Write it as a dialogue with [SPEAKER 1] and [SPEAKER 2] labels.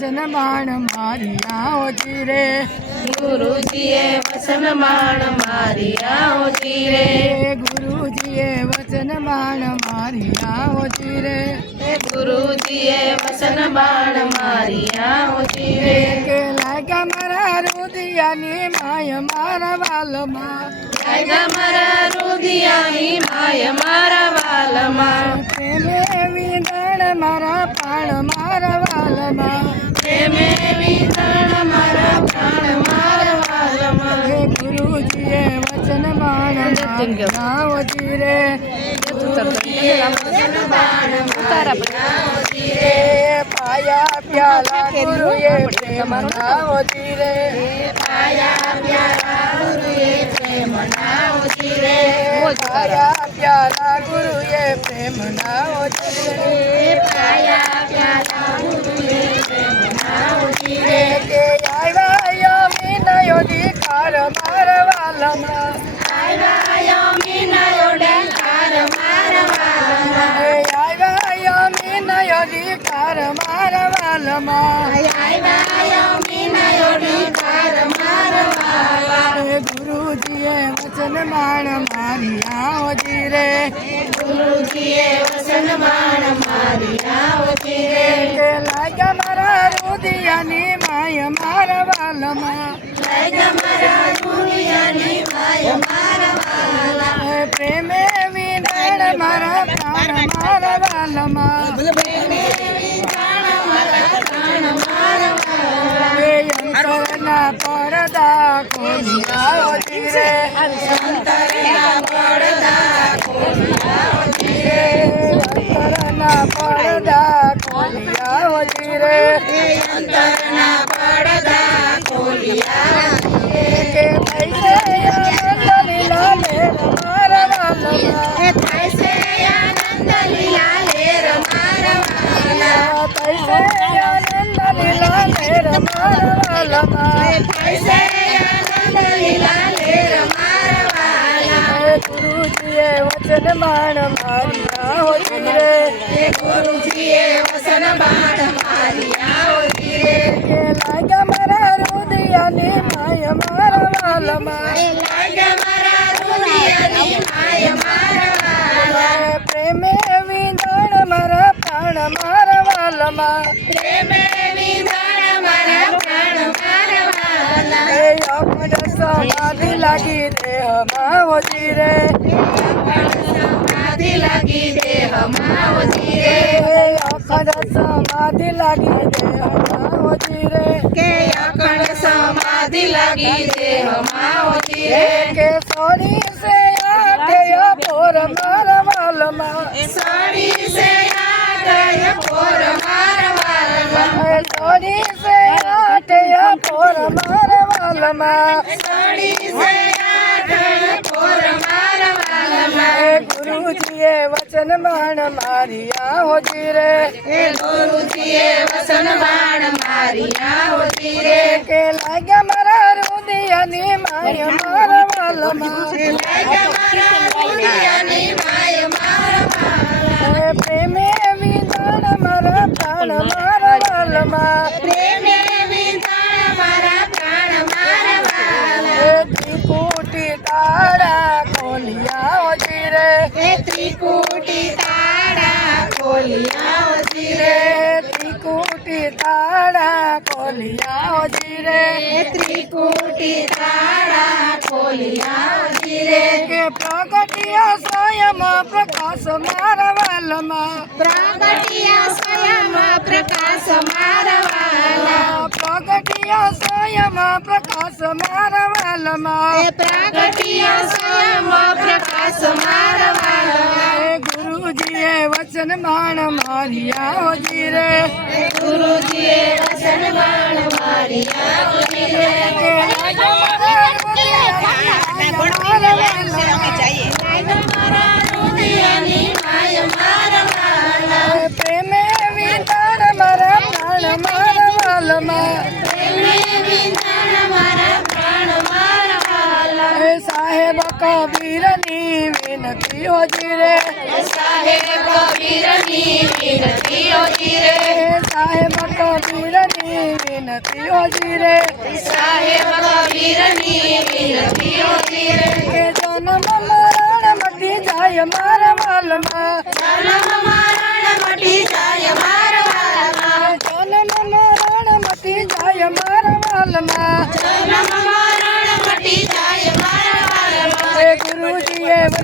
[SPEAKER 1] વચન બાણ મારી આવતી રે
[SPEAKER 2] ગુરુજીએ વચન બાણ મારી આવતી રે
[SPEAKER 1] ગુરુજીએ વચન બાણ મારી આવતી રે
[SPEAKER 2] ગુરુજીએ વચન બાણ મારી આવતી રે
[SPEAKER 1] કે લાગ્યા મારા રુદિયાની માય મારા વાલમાં.
[SPEAKER 2] લાગ્યા મારા રુદિયાની માય મારા વાલમાં.
[SPEAKER 1] પ્રેમે વિંદણ મારા પાણ મારા વાલમાં.
[SPEAKER 2] વિધણ મારા પ્રાણ મારા વાલમાં
[SPEAKER 1] હે ગુરુજીએ વચન બાણ મારી આવજી રે
[SPEAKER 2] વચન બાણ મારી આવજી રે
[SPEAKER 1] હે પાયા પ્યાલા ગુરુએ પ્રેમ નાવજી રે
[SPEAKER 2] પાયા પ્યારા ગુરુએ પ્રેમ નાવજી રે
[SPEAKER 1] પાયા પ્યાલા ગુરુએ પ્રેમ નાવજી રે
[SPEAKER 2] પાયા પ્યારા ગુરુએ પ્રેમ નાવજી રે
[SPEAKER 1] કે આવ્યા વિનયો દીકાર મારા વાલમાં
[SPEAKER 2] આવ્યા મીનાયો ડંકાર મારા વાલમાં
[SPEAKER 1] આવ્યા ગુરુજીએ વચન માણ મારી આવતી રે.
[SPEAKER 2] ગુરુજીએ વસન માણ મારી આવતી રે.
[SPEAKER 1] કે લાગ્યા મારા રુદિયાની માય મારા વાલમાં.
[SPEAKER 2] લાગ્યા મારા રુદિયાની માય મારા વાલા
[SPEAKER 1] પ્રેમે વિનણ મારા પ્રાણ મારા વાલમાં. હે અંતરના પરદા ખોલી ગુરુજીએ વચન માણ મારી આવજી રે
[SPEAKER 2] ગુરુજીએ વસન બાણ મારી આવજી રે
[SPEAKER 1] કે લાગ્યા મારા રુદિયાની માય મારા વાલમાં
[SPEAKER 2] લાગ્યા મારા દુનિયાની માય મારા વાલા
[SPEAKER 1] પ્રેમે વિંદણ મારા પ્રાણ મારા વાલમાં
[SPEAKER 2] પ્રેમે વિધાન
[SPEAKER 1] લાગી દેહમાં હોજી રે
[SPEAKER 2] સમાધિ લાગી દેહમાં હોતી રે
[SPEAKER 1] અખંડ સમાધિ લાગી દેહમાં હોજી રે
[SPEAKER 2] કે અખંડ સમાધિ લાગી દેહમાં હોતી રે
[SPEAKER 1] કે સોની સે આઠે પોર મારા વાલમાં.
[SPEAKER 2] સોની સે આડય પોર માર વાલમાં.
[SPEAKER 1] સોની સે આઠે પોર મારા વાલમાં. ગુરુજીએ વચન માણ મારિયા હોજી રે
[SPEAKER 2] ગુરુજીએ વચન બાણ મારિયા હોજી રે
[SPEAKER 1] કે લાગ્યા મારા રુદિયાની માય મારા વાલમાં.
[SPEAKER 2] લાગ્યા મારા દુનિયાની માય મારા વાલા
[SPEAKER 1] હે પ્રેમે વિંદણ મારા પ્રાણ મારા વાલમાં
[SPEAKER 2] પ્રેમે વિધાન મારા પ્રાણ મારા વાલા
[SPEAKER 1] હે ત્રિકુટી તારા ખોલિયા હોજી રે
[SPEAKER 2] હે ત્રિકુટી તારા ખોલિયા હોતી રે
[SPEAKER 1] હે ત્રિકુટી તારા કોલિયા હોજી રે.
[SPEAKER 2] હે ત્રિકુટી તારા કોલિયા હોતી રે.
[SPEAKER 1] કે પ્રગટિયા સ્વયં પ્રકાશ મારા વાલમાં.
[SPEAKER 2] પ્રાગટ્ય સ્વયં પ્રકાશ મારા વાલા
[SPEAKER 1] પ્રગટિયા સ્વયં પ્રકાશ મારા વાલમાં.
[SPEAKER 2] હે સ્વયં પ્રકાશ મારા વાલા
[SPEAKER 1] હે ગુરુજીએ વચન માણ મારી આવજી રે
[SPEAKER 2] હે ગુરુજીએ વચન બાણ મારી આવતી રે
[SPEAKER 1] કે મારા રુદિયાની મારા વાલમાં
[SPEAKER 2] લાગ્યા મારા દુનિયાની માય મારા વાલા
[SPEAKER 1] હે પ્રેમે વિંદણ મારા પ્રાણ મારા વિનતી હોજી રે.
[SPEAKER 2] સાહેબ કબીરની વિનતી હોતી રે
[SPEAKER 1] સાહેબ કબીરની વિનતી હોજી રે.